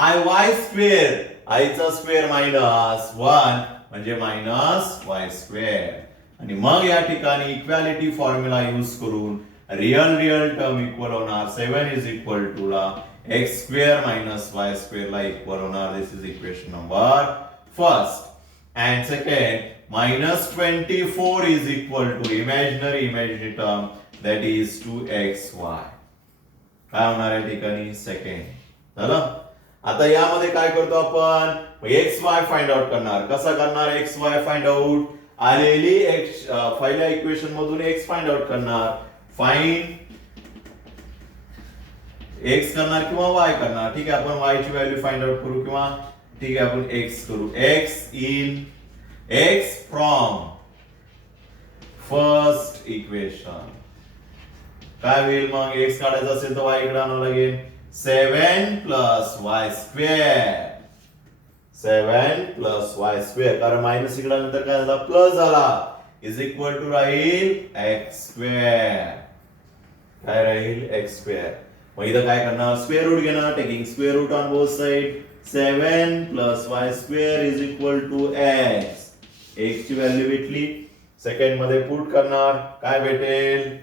iy², i चा स्क्वेअर -1 म्हणजे -y² आणि मग या ठिकाणी इक्वालिटी फॉर्म्युला यूज करून रियल टर्म इक्वल होणार 7 इज इक्वल टू ला x² - y² ला इक्वल होणार. This is equation number first. and second -24 is equal to imaginary term that is 2xy काय होणार या ठिकाणी सेकंड. झालं. आता यामध्ये काय करतो आपण xy फाइंड आउट करणार. कसा करणार xy फाइंड आउट आलेली x पहिल्या इक्वेशन मधून x फाइंड आउट करणार. फाइंड x करणार किंवा y करणार. ठीक आहे आपण y ची व्हॅल्यू फाइंड आउट करू किंवा ठीक आहे आपण x करू. x फ्रॉम फर्स्ट इक्वेशन काय होईल मग x काढायचा असेल तर y इकडे आणावं लागेल 7 + y². 7 + y² कारण मायनस इकडे नंतर काय झाला प्लस झाला इज इक्वल टू राहील x². काय राहील x². मग इथं काय करणार स्क्वेअर रूट घेणार taking square root on both side 7 plus y square is equal to x. X ची व्हॅल्यू भेटली. सेकंड मध्ये पुट करणार, काय भेटेल?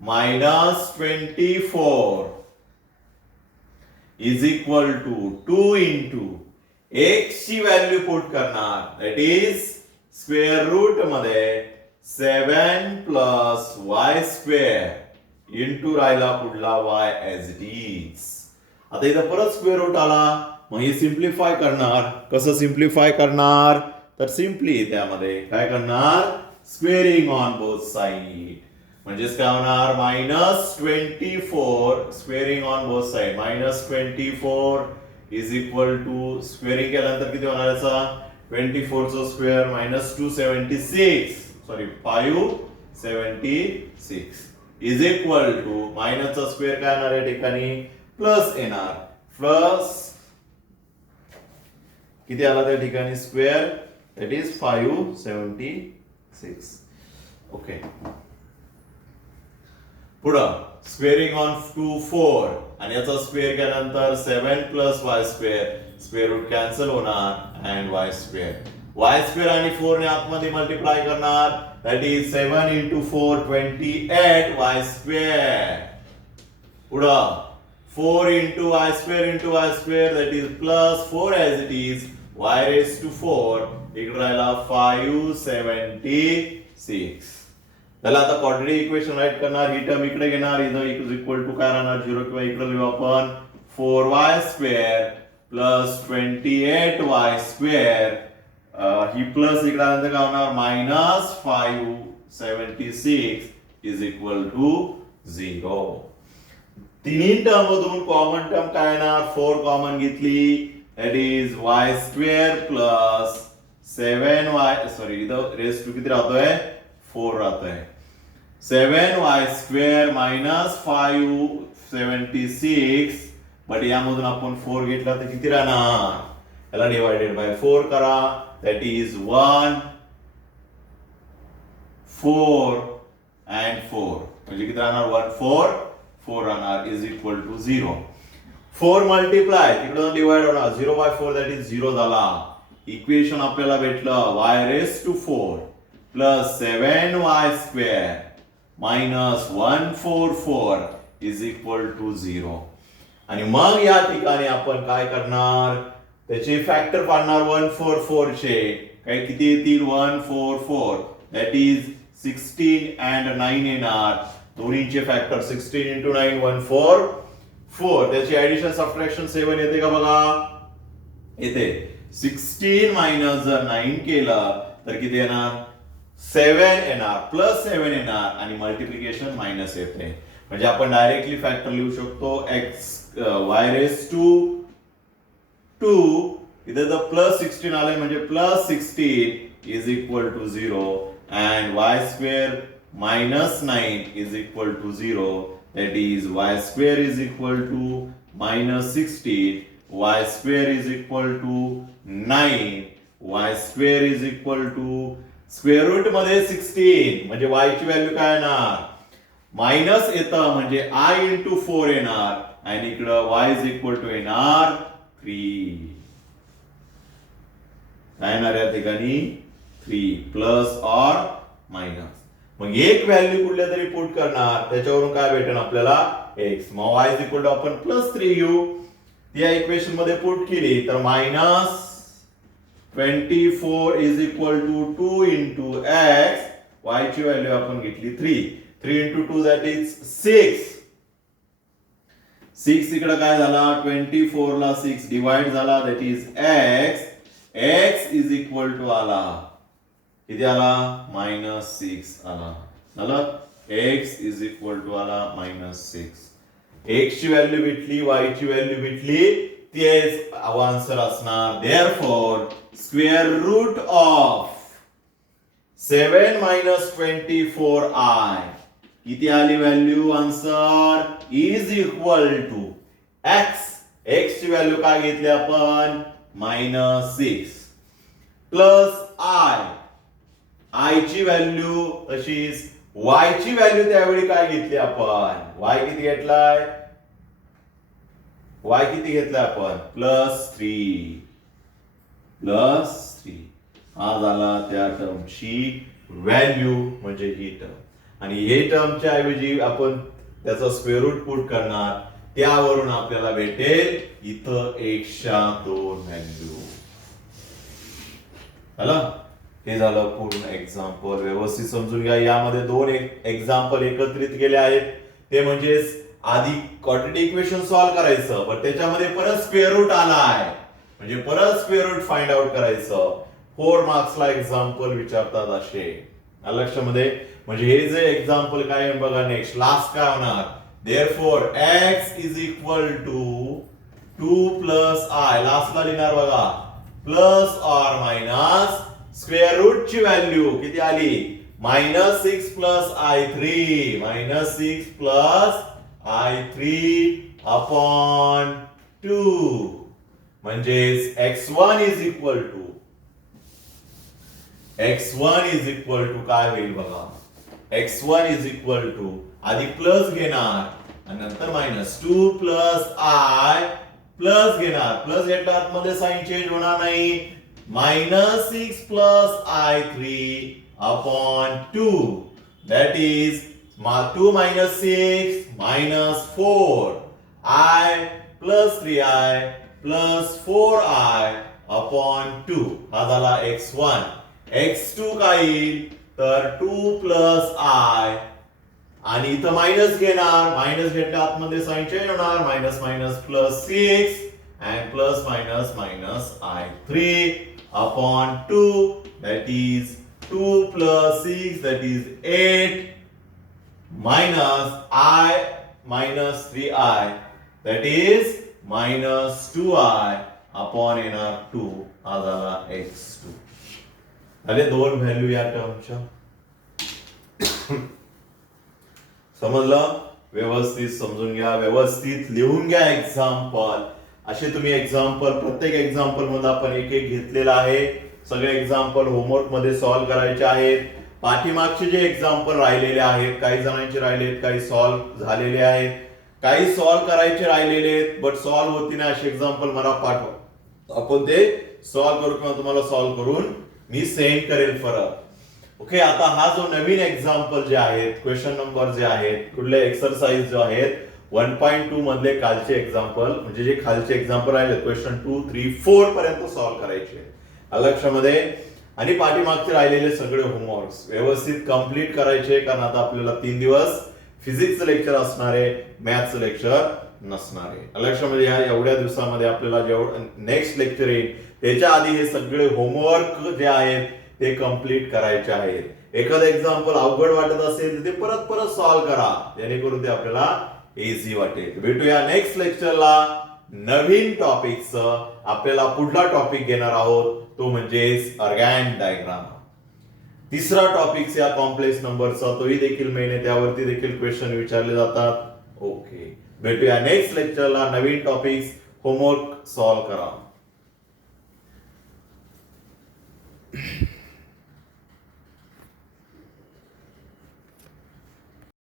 -24 is equal to 2 into x ची व्हॅल्यू पुट करणार, दॅट इज स्क्वेअर रूट मध्ये 7 प्लस वाय स्क्वेअर इंटू राहिला पुढला वाय एज इट इज. आता इथं परत स्क्वेअर रूट आला, मग हे सिम्प्लिफाय करणार. कसं सिम्प्लिफाय करणार? तर सिम्पली त्यामध्ये काय करणार? Squaring on both side. म्हणजेच काय होणार? -24 squaring on both side, -24 is equal to squaring केल्यानंतर किती होणार याचा? 24 चा square -276 sorry 576 is equal to मायनसचा स्क्वेअर काय येणार या ठिकाणी? प्लस येणार. प्लस किती आला त्या ठिकाणी स्क्वेअर? That is 576. ओके. पुढं स्क्वेअरिंग ऑन 2 4 आणि याचा स्क्वेअर केल्यानंतर 7 plus y square, square root cancel होणार and y square. Y square आणि 4 ने आतमध्ये मल्टिप्लाय करणार, दॅट इज 7 इंटू 4 28 वाय स्क्वेअर. पुढं 4 into y square that is plus 4 as it is y raised to 4 इकडे राहिला 576. त्याला आता क्वाड्रेटिक इक्वेशन राईट करणार, ही टर्म इकडे घेणार, इथं इज इक्वल टू काय राहणार? 0 किंवा इकडे लिहू आपण 4y square plus 28y square. ही प्लस इकडे आल्यानंतर काय होणार? -576 इज इक्वल टू 0. तिन्ही टर्म मधून कॉमन टर्म काय येणार? 4 कॉमन घेतली, that is y square plus 7y sorry इधर रेस टू किती राहतोय? 4 राहतोय. 7y square minus 576 बट यामधून आपण 4 घेतला तर किती राहणार? याला डिवाइडेड बाय 4 करा, that is 1 4 and 4 म्हणजे किती राहणार? 1 4 4 राहणार इज इक्वल टू 0. 4 मल्टिप्लाय तिकडून डिवाइड होणार, 0 बाय 4 दॅट इज 0 झाला. इक्वेशन आपल्याला भेटलं y raise to 4 plus 7y square minus 144 is equal to 0. आणि मग या ठिकाणी आपण काय करणार? त्याचे फॅक्टर पाडणार 144 चे. काय किती येतील? 144 दॅट इज 16 अँड 9 येणार. दोन्हीचे फॅक्टर 16 इंटू 9 144. त्याची ऍडिशन सबट्रॅक्शन 7 येते का बघा? येते. 16 मायनस जर 9 केलं तर किती येणार? 7 येणार, प्लस 7 येणार आणि मल्टिप्लिकेशन मायनस येते. म्हणजे आपण डायरेक्टली फॅक्टर लिहू शकतो x y रेस टू 2 इथे जर प्लस 16 आले म्हणजे plus 16 is equal to 0 and y square minus 9 is equal to 0. That is y square is equal to -16, y square is equal to 9, y square is equal to square root मध्ये 16 म्हणजे y ची value काय येणार? Minus येतं म्हणजे I into 4 येणार आणि इकडं y is equal to येणार 3. काय येणार या ठिकाणी? 3 प्लस ऑर मायनस. मग एक व्हॅल्यू कुठल्या तरी पुट करणार, त्याच्यावरून काय भेटेल आपल्याला? x. मग y इज इक्वल टू आपण +3 घेऊ. या इक्वेशन मध्ये पुट केली तर -24 is equal to 2 into x. y ची व्हॅल्यू आपण घेतली 3. 3 इंटू 2 दॅट इज 6. 6 इकडे काय झाला? 24 ला 6 डिवाइड झाला, that is x. x is equal to आला किती आला? -6 आला. झालं? x इज इक्वल टू आला -6. x ची व्हॅल्यू भेटली, y ची व्हॅल्यू भेटली, तेच आन्सर असणार. Therefore square root of 7 minus 24i किती आली value? Answer is equal to x. x ची व्हॅल्यू काय घेतली आपण? -6 प्लस i ची व्हॅल्यू तशीच y ची व्हॅल्यू त्यावेळी काय घेतली आपण? y किती घेतलाय? y किती घेतलाय आपण +3 हा झाला त्या टर्मची व्हॅल्यू म्हणजे ही टर्म आणि हे टर्मच्या ऐवजी आपण त्याचा स्क्वेअर रूट पुट करणार त्यावरून आपल्याला भेटेल इथं 1/2 व्हॅल्यू झालं. हे झालं पूर्ण एक्झाम्पल. व्यवस्थित समजून घ्या. यामध्ये 2 एक्झाम्पल एकत्रित केले आहेत ते म्हणजे आधी क्वाड्रेटिक इक्वेशन सॉल्व्ह करायचं पण त्याच्यामध्ये परत स्क्वेअर रूट आलाय म्हणजे परत स्क्वेअर रूट फाइंड आउट करायचं. 4 मार्क्सला एक्झाम्पल विचारतात असे लक्षामध्ये. म्हणजे हे जे एक्झाम्पल काय आहे बघा नेक्स्ट लास्ट काय होणार therefore x is equal to 2 plus I लास्टला लिहिणार बघा plus or minus square root ची व्हॅल्यू किती आली -6 plus I3 upon 2 म्हणजेच x1 is equal to काय होईल बघा x1 is equal to आधी प्लस घेणार आणि नंतर -2 plus I प्लस घेणार प्लस घेतला आतमध्ये साइन चेंज होणार नाही -6 plus I3 upon 2 that is 2 minus 6 -4 I plus 3I plus 4I upon 2 हा झाला x1. x2 काय येईल तर 2 plus I आणि इथं मायनस घेणार मायनस घेतल्या आतमध्ये साइन चेंज होणार -6 and plus I3 upon 2 that is 2 plus 6 that is 8 minus I minus 3I that is -2I upon येणार 2 हा झाला x2. अरे 2 व्हॅल्यू या टर्मच्या समजलं. व्यवस्थित समजून घ्या व्यवस्थित लिहून घ्या एक्झाम्पल. असे तुम्ही एक्झाम्पल प्रत्येक एक्झाम्पल मध्ये आपण एक एक घेतलेला आहे. सगळे एक्झाम्पल होमवर्क मध्ये सॉल्व्ह करायचे आहेत. पाठीमागचे जे एक्झाम्पल राहिलेले आहेत काही जणांचे राहिलेत काही सॉल्व्ह झालेले आहेत काही सॉल्व्ह करायचे राहिलेले आहेत बट सॉल्व्ह होती नाही असे एक्झाम्पल मला पाठवा आपण ते सॉल्व्ह करू किंवा तुम्हाला सॉल्व्ह करून मी सेंड करेल फरक. ओके आता हा जो नवीन एक्झाम्पल जे आहेत क्वेश्चन नंबर जे आहेत कुठले एक्सरसाइज जो आहेत 1.2 मधले कालचे एक्झाम्पल म्हणजे जे खालचे एक्झाम्पल राहिले क्वेश्चन 2, 3, 4 पर्यंत सॉल्व्ह करायचे लक्षामध्ये आणि पाठीमागचे राहिलेले सगळे होमवर्क्स व्यवस्थित कंप्लीट करायचे कारण आता आपल्याला 3 दिवस फिजिक्सचं लेक्चर असणार आहे मॅथ्सचं लेक्चर नसणार आहे लक्षामध्ये. या एवढ्या दिवसामध्ये आपल्याला जेवढं नेक्स्ट लेक्चर येईल त्याच्या आधी हे सगळे होमवर्क जे आहेत ते कंप्लीट करायचे आहेत. एखादं एक्झाम्पल अवघड वाटत असेल तर ते परत परत सॉल्व्ह करा जेणेकरून ते आपल्याला इझी वाटेल. भेटूया नेक्स्ट लेक्चरला नवीन टॉपिकचं. आपल्याला पुढला टॉपिक घेणार आहोत तो म्हणजे ऑर्गॅन डायग्राम. तिसरा टॉपिक या कॉम्प्लेक्स नंबरचा तोही देखील मेन आहे त्यावरती देखील क्वेश्चन विचारले जातात. ओके भेटूया नेक्स्ट लेक्चरला नवीन टॉपिक्स होमवर्क सॉल्व्ह करा.